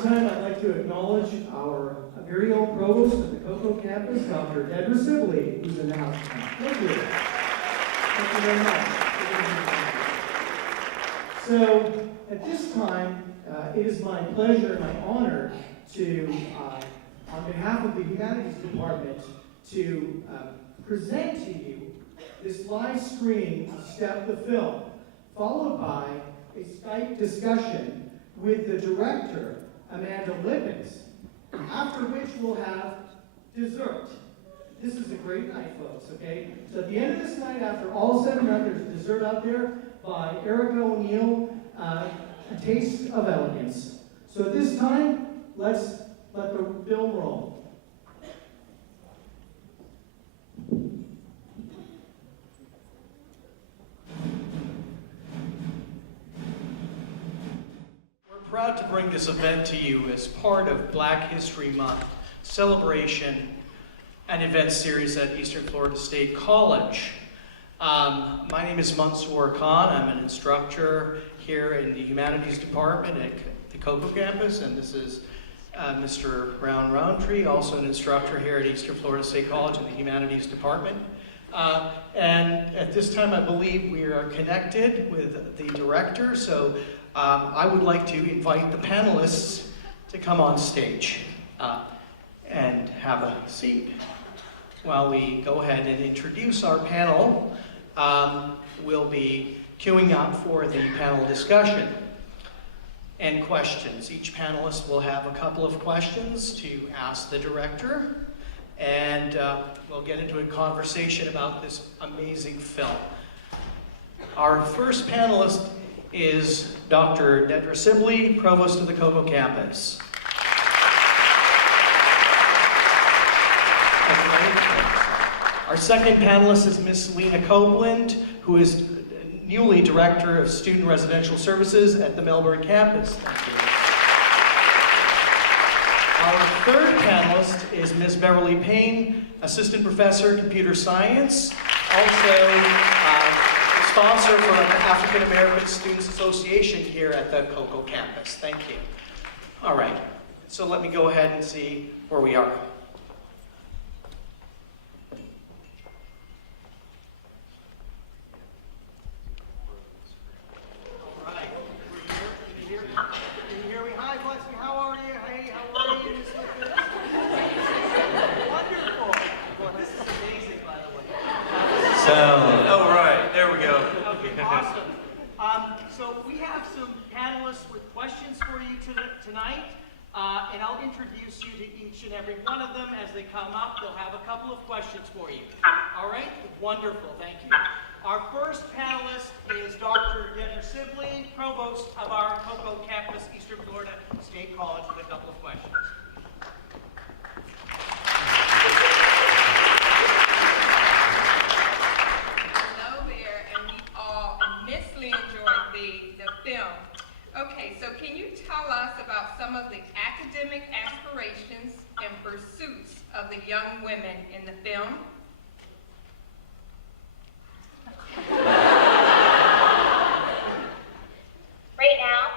this time, I'd like to acknowledge our very own provost of the Cocoa campus, Dr. Deborah Sibley, who's in the house tonight. Thank you. Thank you very much. So, at this time, it is my pleasure and my honor to, on behalf of the Humanities Department, to present to you this live stream of Step the Film, followed by a Skype discussion with the director, Amanda Lipitz, after which we'll have dessert. This is a great night, folks, okay? So at the end of this night, after all is said and done, there's dessert out there by Erica O'Neill, A Taste of Elegance. So at this time, let's let the film roll. Proud to bring this event to you as part of Black History Month celebration and event series at Eastern Florida State College. My name is Mansoor Khan. I'm an instructor here in the Humanities Department at the Cocoa campus, and this is Mr. Brown Roundtree, also an instructor here at Eastern Florida State College in the Humanities Department. And at this time, I believe we are connected with the director, so I would like to invite the panelists to come on stage and have a seat. While we go ahead and introduce our panel, we'll be queuing up for the panel discussion and questions. Each panelist will have a couple of questions to ask the director, and we'll get into a conversation about this amazing film. Our first panelist is Dr. Deborah Sibley, Provost of the Cocoa campus. Our second panelist is Miss Lena Copeland, who is newly Director of Student Residential Services at the Melbourne campus. Thank you. Our third panelist is Miss Beverly Payne, Assistant Professor, Computer Science, also sponsor for the African American Students Association here at the Cocoa campus. Thank you. All right, so let me go ahead and see where we are. All right, we're here. Can you hear me? Hi, Blessing. How are you? Hey, how are you? Wonderful. Well, this is amazing, by the way. Oh, right. There we go. Okay, awesome. So we have some panelists with questions for you tonight, and I'll introduce you to each and every one of them as they come up. They'll have a couple of questions for you. All right? Wonderful. Thank you. Our first panelist is Dr. Deborah Sibley, Provost of our Cocoa campus, Eastern Florida State College, with a couple of questions. Okay, so can you tell us about some of the academic aspirations and pursuits of the young women in the film? Right now?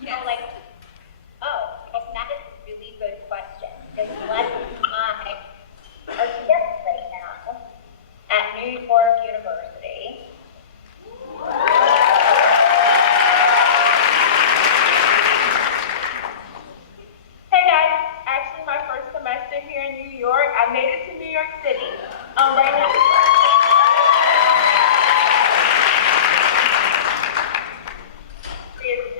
Yes. So like, that is a really good question. Because Les and I are together right now at New York University. Hey guys, actually my first semester here in New York. I made it to New York City. Right now.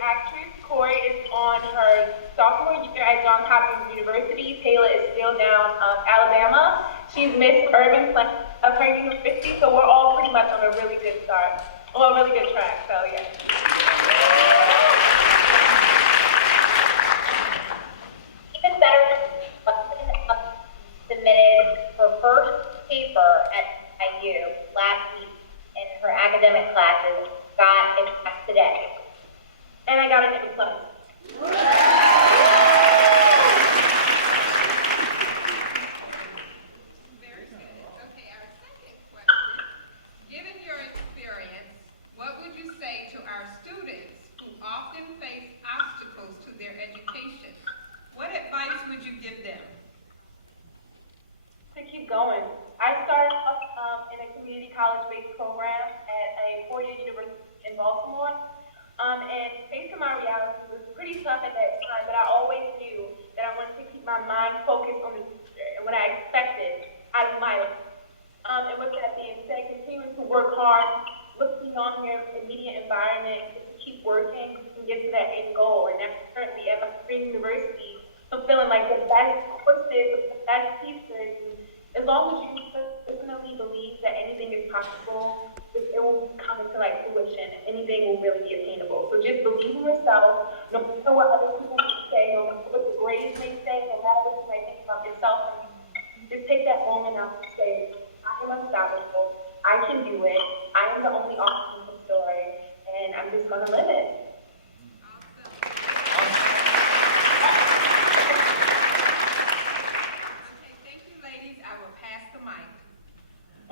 Actress Corey is on her sophomore year at Johns Hopkins University. Taylor is still down Alabama. She's Miss Urban Plan of her university, so we're all pretty much on a really good start. Well, a really good track, so yeah. Even better, submitted her first paper at IU last week in her academic classes, got it passed today. And I got an A+. Very good. Okay, our second question. Given your experience, what would you say to our students who often face obstacles to their education, What advice would you give them? To keep going. I started off in a community college-based program at a four-year university in Baltimore. And based on my reality, it was pretty tough at that time, but I always knew that I wanted to keep my mind focused on the future and what I expected out of my life. And with that being said, continuing to work hard, look beyond your immediate environment, just to keep working and get to that end goal. And that's currently at my spring university, fulfilling like the best courses, the best teachers. As long as you personally believe that anything is possible, it will come into like fruition. Anything will really be attainable. So just believe in yourself, no matter what other people may say, no matter what the grades may say, no matter what you may think about yourself. Just take that moment out to say, I am unstoppable. I can do it. I am the only option for story, and I'm just gonna live it.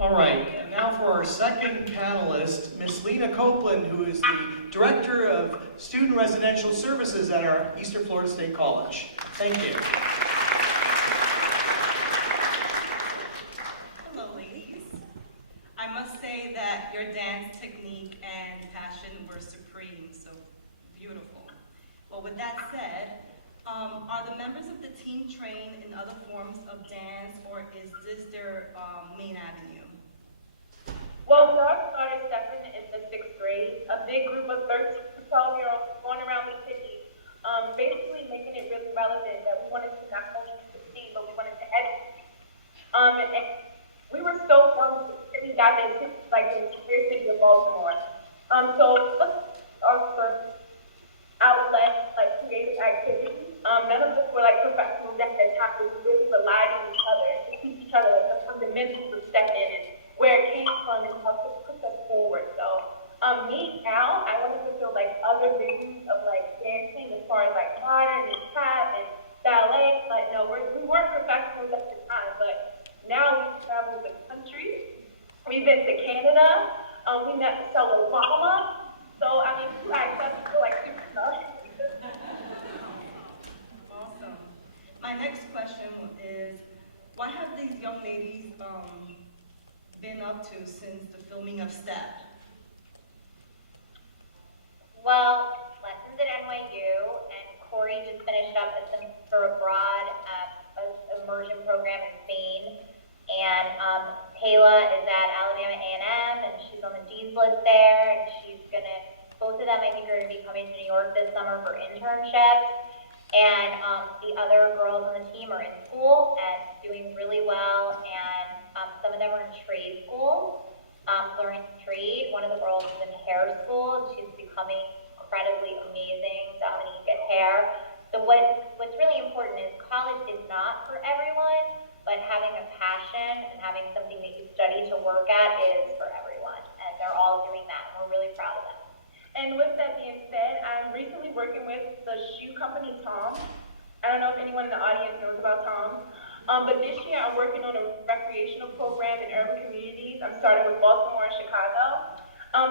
All right, and now for our second panelist, Ms. Lena Copeland, who is the Director of Student Residential Services at our Eastern Florida State College. Thank you. Hello, ladies. I must say that your dance technique and passion were supreme, so beautiful. Well, with that said, are the members of the team trained in other forms of dance, or is this their main avenue? Well, we all started stepping in the 6th grade, a big group of 13 to 12-year-olds going around the city, basically making it really relevant that we wanted to not only succeed, but we wanted to educate. And we were so young that we got into like the entire city of Baltimore. So our first outlet, like creative activity. None of us were like professionals at that time, but we really relied on each other to teach each other like the fundamentals of step in and where it came from and how to push us forward. So me now, I wanted to feel like other visions of like dancing as far as like modern and tap and ballet, but no, we weren't professionals at the time, but now we travel the country. We've been to Canada. We met Michelle Obama. So I mean, you guys have to feel like superstars. Awesome. My next question is, what have these young ladies been up to since the filming of Step? Well, lessons at NYU, and Corey just finished up a semester abroad immersion program in Spain, and Kayla is at Alabama A&M, and she's on the Dean's list there, and she's gonna, both of them I think are gonna be coming to New York this summer for internships, and the other girls on the team are in school and doing really well, and some of them are in trade school, learning trade. One of the girls is in hair school, and she's becoming incredibly amazing, Dominique at hair. So what's really important is college is not for everyone, but having a passion and having something that you study to work at is for everyone, and they're all doing that, and we're really proud of them. And with that being said, I'm recently working with the shoe company Tom. I don't know if anyone in the audience knows about Tom. But this year I'm working on a recreational program in urban communities. I'm starting with Baltimore and Chicago.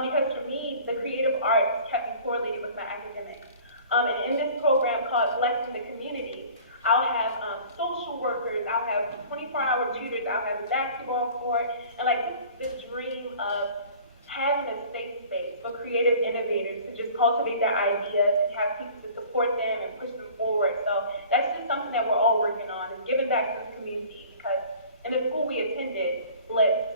Because for me, the creative arts kept me correlated with my academics. And in this program called Blessing the Community, I'll have social workers, I'll have 24-hour tutors, I'll have a basketball court, and like this dream of having a safe space for creative innovators to just cultivate their ideas and have people to support them and push them forward. So that's just something that we're all working on, is giving back to the community, because in the school we attended, Lipitz,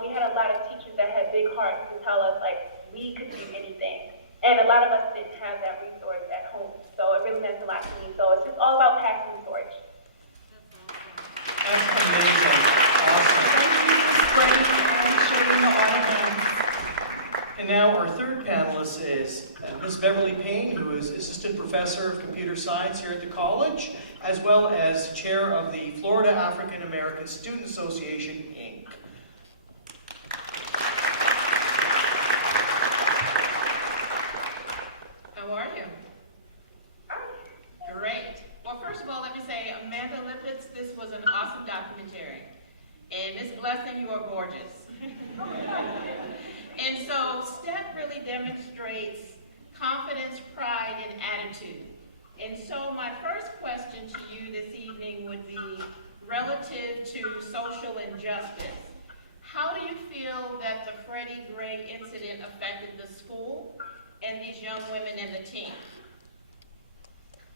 we had a lot of teachers that had big hearts to tell us like we could do anything. And a lot of us didn't have that resource at home. So it really meant a lot to me. So it's just all about passing the torch. That's amazing. Awesome. Thank you for spreading and sharing the audience. And now our third panelist is Ms. Beverly Payne, who is Assistant Professor of Computer Science here at the college, as well as Chair of the Florida African American Student Association, Inc. How are you? Great. Well, first of all, let me say, Amanda Lipitz, this was an awesome documentary. And Ms. Blessing, you are gorgeous. And so STEP really demonstrates confidence, pride, and attitude. And so my first question to you this evening would be relative to social injustice. How do you feel that the Freddie Gray incident affected the school and these young women and the team?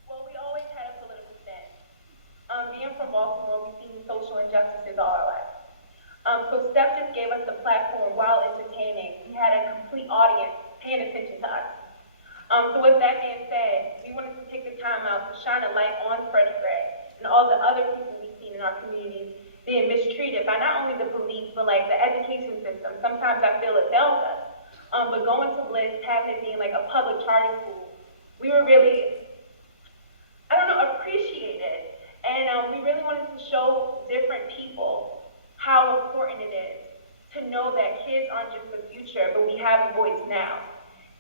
Well, we always had a political stance. Being from Baltimore, we've seen social injustices all our lives. So Steph just gave us the platform while entertaining. We had a complete audience paying attention to us. So with that being said, we wanted to take the time out to shine a light on Freddie Gray and all the other people we've seen in our communities being mistreated by not only the police, but like the education system. Sometimes I feel it fails us. But going to Bliss, having it being like a public charter school, we were really, appreciated. And we really wanted to show different people how important it is to know that kids aren't just the future, but we have a voice now.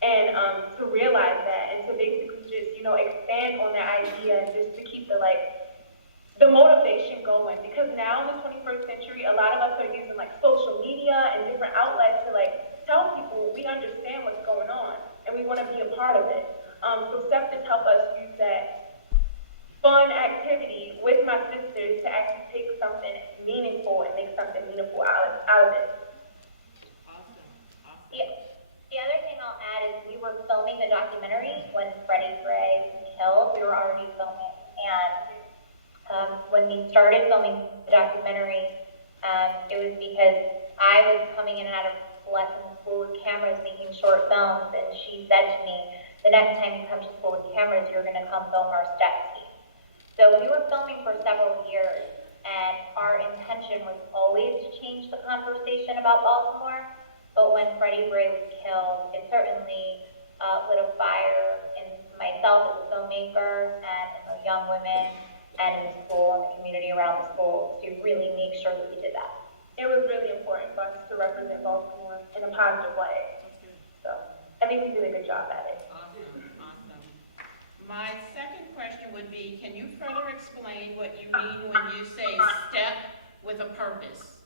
And to realize that and to basically just, expand on that idea and just to keep the motivation going. Because now in the 21st century, a lot of us are using social media and different outlets to tell people we understand what's going on and we want to be a part of it. So Steph just helped us use that fun activity with my sisters to actually take something meaningful and make something meaningful out of it. The other thing I'll add is we were filming the documentary when Freddie Gray was killed. We were already filming, and when we started filming the documentary, it was because I was coming in and out of lessons school with cameras, making short films, and she said to me, "The next time you come to school with cameras, you're going to come film our step team." So we were filming for several years, and our intention was always to change the conversation about Baltimore. But when Freddie Gray was killed, it certainly lit a fire in myself as a filmmaker and in the young women and in the school and the community around the school to really make sure that we did that. It was really important for us to represent Baltimore in a positive way. So I think we did a good job at it. Awesome. My second question would be, can you further explain what you mean when you say step with a purpose?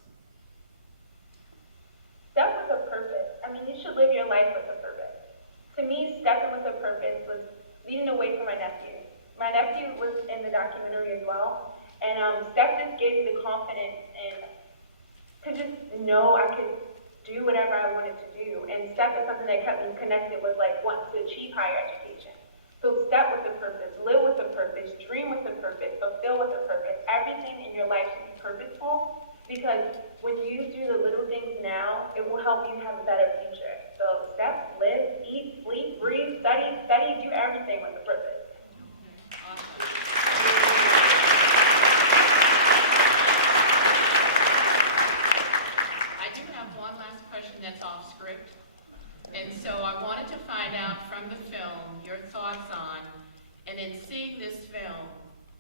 Step with a purpose. I mean, you should live your life with a purpose. To me, stepping with a purpose was leading the way for my nephew. My nephew was in the documentary as well, and Steph just gave me the confidence and to just know I could do whatever I wanted to do. And Steph is something that kept me connected with wanting to achieve higher education. So step with a purpose, live with a purpose, dream with a purpose, fulfill with a purpose. Everything in your life should be purposeful, because when you do the little things now, it will help you have a better future. So step, live, eat, sleep, breathe, study, do everything with a purpose. I do have one last question that's off script. And so I wanted to find out from the film your thoughts on, and in seeing this film,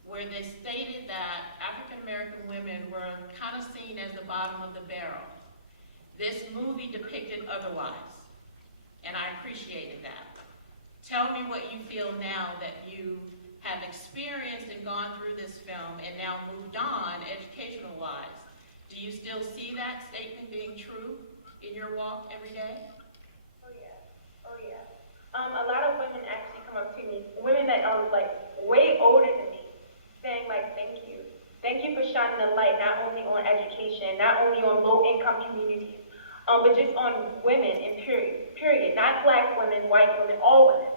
where they stated that African American women were kind of seen as the bottom of the barrel. This movie depicted otherwise, and I appreciated that. Tell me what you feel now that you have experienced and gone through this film and now moved on educational-wise. Do you still see that statement being true in your walk every day? Oh yeah. A lot of women actually come up to me, women that are way older than me, saying thank you. Thank you for shining the light not only on education, not only on low-income communities, but just on women in period. Not black women, white women, all women.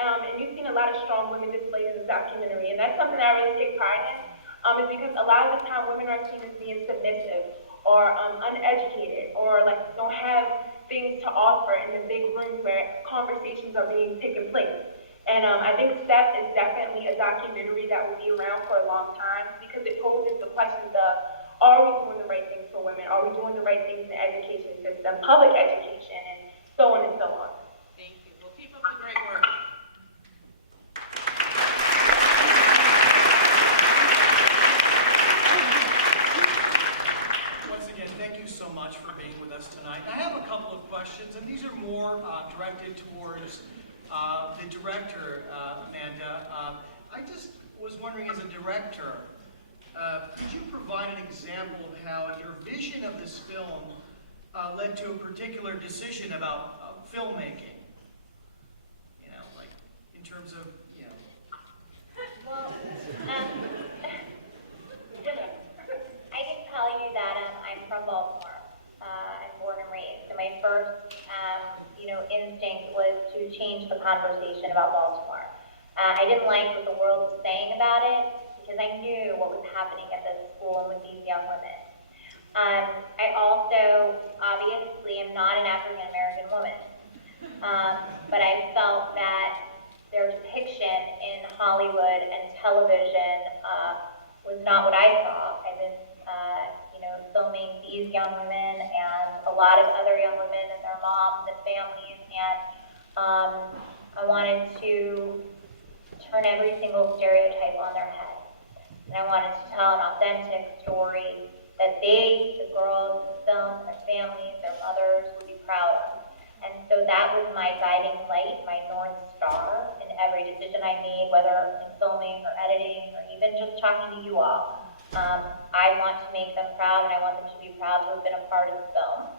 And you've seen a lot of strong women displayed in the documentary, and that's something that I really take pride in, is because a lot of the time women are seen as being submissive or uneducated or don't have things to offer in the big rooms where conversations are being taken place. And I think Step is definitely a documentary that will be around for a long time because it poses the questions of, are we doing the right things for women? Are we doing the right things in the education system, public education, and so on and so on. Thank you. Well, keep up the great work. Once again, thank you so much for being with us tonight. I have a couple of questions, and these are more directed towards the director, Amanda. I just was wondering, as a director, could you provide an example of how your vision of this film led to a particular decision about filmmaking? In terms of, to change the conversation about Baltimore. I didn't like what the world was saying about it because I knew what was happening at this school and with these young women. I also, obviously, am not an African American woman, but I felt that their depiction in Hollywood and television was not what I saw. I've been, filming these young women and a lot of other young women and their moms and families, and I wanted to turn every single stereotype on their head. And I wanted to tell an authentic story that they, the girls, the film, their families, their mothers would be proud of. And so that was my guiding light, my North Star in every decision I made, whether in filming or editing or even just talking to you all. I want to make them proud, and I want them to be proud to have been a part of the film.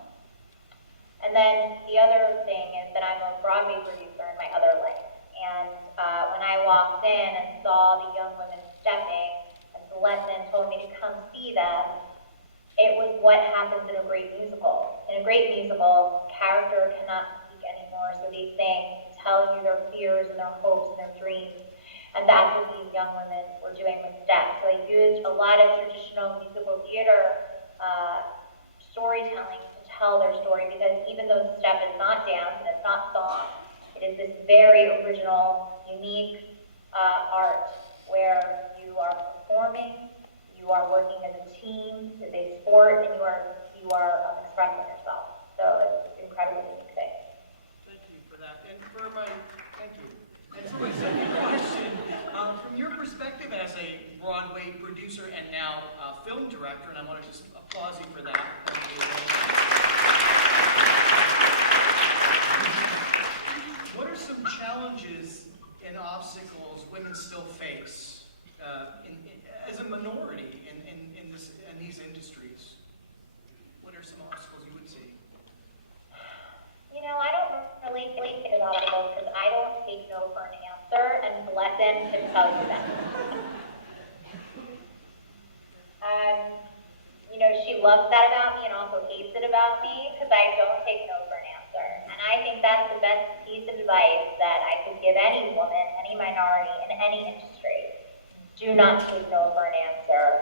And then the other thing is that I'm a Broadway producer in my other life. And when I walked in and saw the young women stepping, and Celeste told me to come see them, it was what happens in a great musical. In a great musical, character cannot speak anymore, so they sing, tell you their fears and their hopes and their dreams. And that's what these young women were doing with Step. So I used a lot of traditional musical theater storytelling to tell their story, because even though Step is not dance and it's not song, it is this very original, unique art where you are performing, you are working as a team, as a sport, and you are expressing yourself. So it's an incredibly unique thing. Thank you for that. And for my, thank you. And for my second question, from your perspective as a Broadway producer and now film director, and I want to just applaud you for that. What are some challenges and obstacles women still face as a minority in these industries? What are some obstacles you would see? I don't really think about it because I don't take no for an answer, and Blessing can tell you that. She loves that about me and also hates it about me because I don't take no for an answer. And I think that's the best piece of advice that I could give any woman, any minority, in any industry. Do not take no for an answer.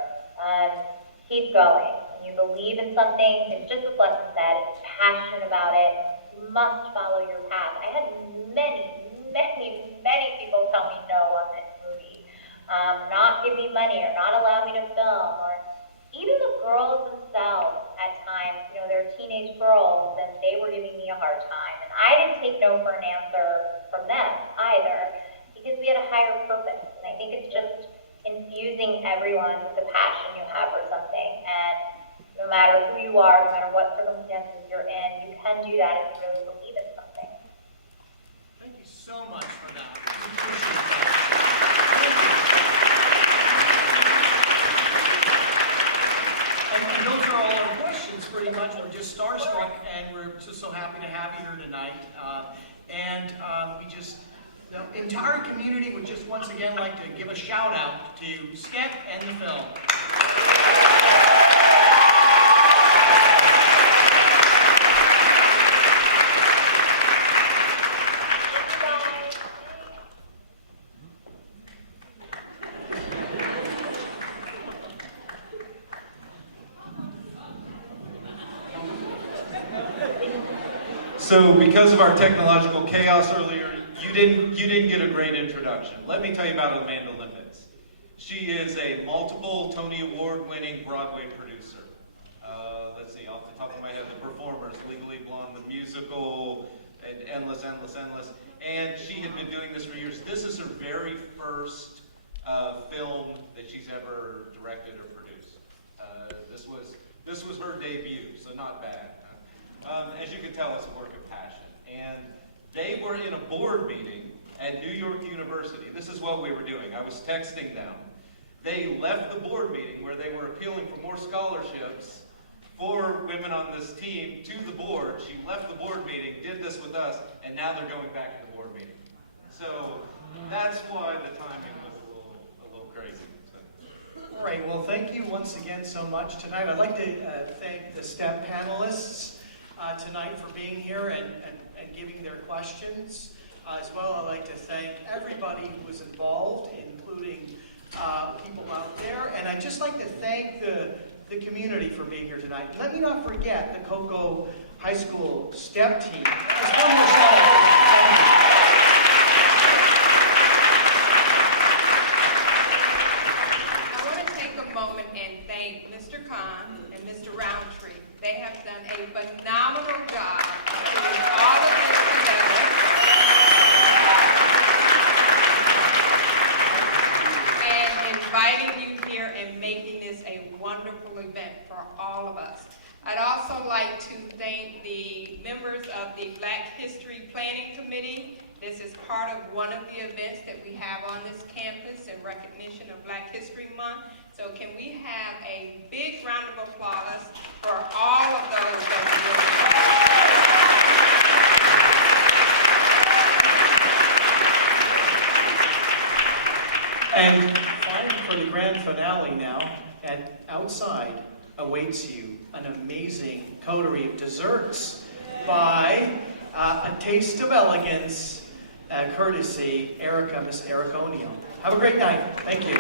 Keep going. When you believe in something, it's just what Blessing said, it's passionate about it, you must follow your path. I had many people tell me no on this movie. Not give me money or not allow me to film, or even the girls themselves at times, they're teenage girls and they were giving me a hard time. And I didn't take no for an answer from them either, because we had a higher purpose. And I think it's just infusing everyone with the passion you have for something. And no matter who you are, no matter what circumstances you're in, you can do that if you really believe in something. Thank you so much for that. We appreciate that. And those are all our questions, pretty much. We're just starstruck, and we're just so happy to have you here tonight. The entire community would just once again like to give a shout out to Skep and the film. So because of our technological chaos earlier, you didn't get a great introduction. Let me tell you about Amanda Lipitz. She is a multiple Tony Award-winning Broadway producer. Let's see, off the top of my head, The Performers, Legally Blonde, the musical, and endless. And she had been doing this for years. This is her very first film that she's ever directed or produced. This was her debut, so not bad. As you can tell, it's a work of passion. And they were in a board meeting at New York University. This is what we were doing. I was texting them. They left the board meeting where they were appealing for more scholarships for women on this team to the board. She left the board meeting, did this with us, and now they're going back to the board meeting. So that's why the timing was a little crazy. So. All right, well, thank you once again so much tonight. I'd like to thank the STEP panelists tonight for being here and giving their questions. As well, I'd like to thank everybody who was involved, including people out there. And I'd just like to thank the community for being here tonight. Let me not forget the Cocoa High School STEP team. Just one more shout out. I want to take a moment and thank Mr. Khan and Mr. Roundtree. They have done a phenomenal job of putting all of this together and inviting you here and making this a wonderful event for all of us. I'd also like to thank the members of the Black History Planning Committee. This is part of one of the events that we have on this campus in recognition of Black History Month. So can we have a big round of applause for all of those that And finally, for the grand finale now, outside awaits you an amazing coterie of desserts by A Taste of Elegance, courtesy Miss Erica O'Neill. Have a great night. Thank you.